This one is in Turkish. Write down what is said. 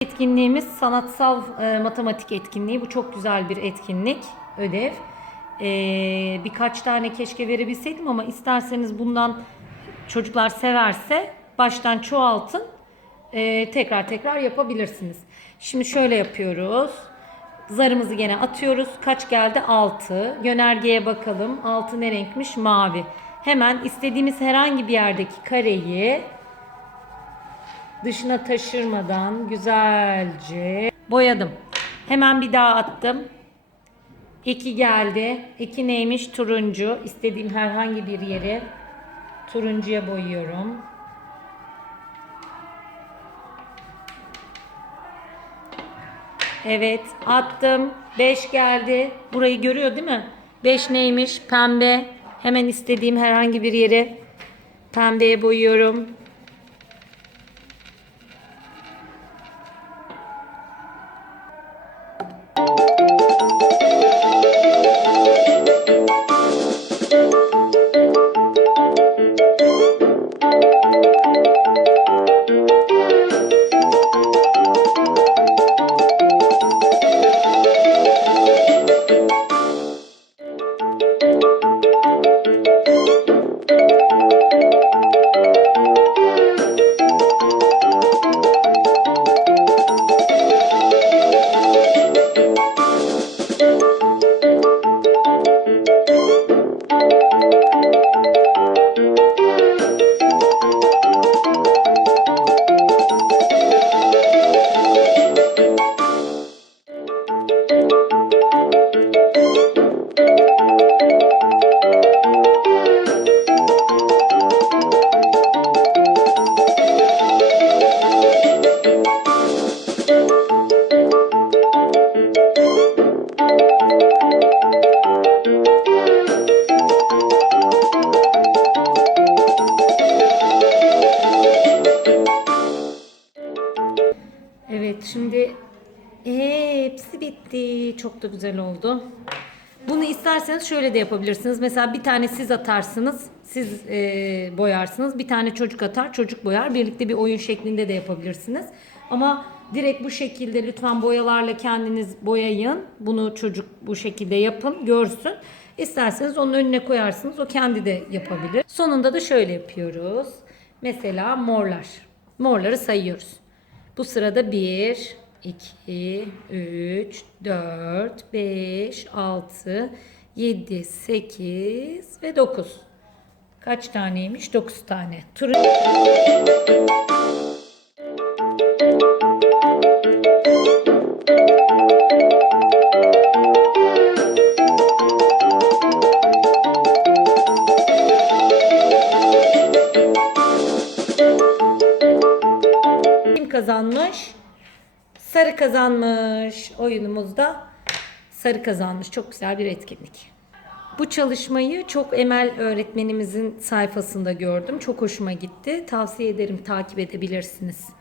Etkinliğimiz sanatsal e, matematik etkinliği. Bu çok güzel bir etkinlik, ödev. E, birkaç tane keşke verebilseydim ama isterseniz bundan çocuklar severse baştan çoğaltın. E, tekrar tekrar yapabilirsiniz. Şimdi şöyle yapıyoruz. Zarımızı gene atıyoruz. Kaç geldi? 6. Yönergeye bakalım. 6 ne renkmiş? Mavi. Hemen istediğimiz herhangi bir yerdeki kareyi dışına taşırmadan güzelce boyadım. Hemen bir daha attım. 2 geldi. 2 neymiş? Turuncu. İstediğim herhangi bir yeri turuncuya boyuyorum. Evet attım. 5 geldi. Burayı görüyor değil mi? 5 neymiş? Pembe. Hemen istediğim herhangi bir yeri pembeye boyuyorum. Hepsi bitti. Çok da güzel oldu. Bunu isterseniz şöyle de yapabilirsiniz. Mesela bir tane siz atarsınız. Siz ee, boyarsınız. Bir tane çocuk atar. Çocuk boyar. Birlikte bir oyun şeklinde de yapabilirsiniz. Ama direkt bu şekilde lütfen boyalarla kendiniz boyayın. Bunu çocuk bu şekilde yapın. Görsün. İsterseniz onun önüne koyarsınız. O kendi de yapabilir. Sonunda da şöyle yapıyoruz. Mesela morlar. Morları sayıyoruz. Bu sırada 1, 2, 3, 4, 5, 6, 7, 8 ve 9. Kaç taneymiş? 9 tane. Tur Kim kazanmış? Sarı kazanmış. Oyunumuzda sarı kazanmış. Çok güzel bir etkinlik. Bu çalışmayı çok Emel öğretmenimizin sayfasında gördüm. Çok hoşuma gitti. Tavsiye ederim takip edebilirsiniz.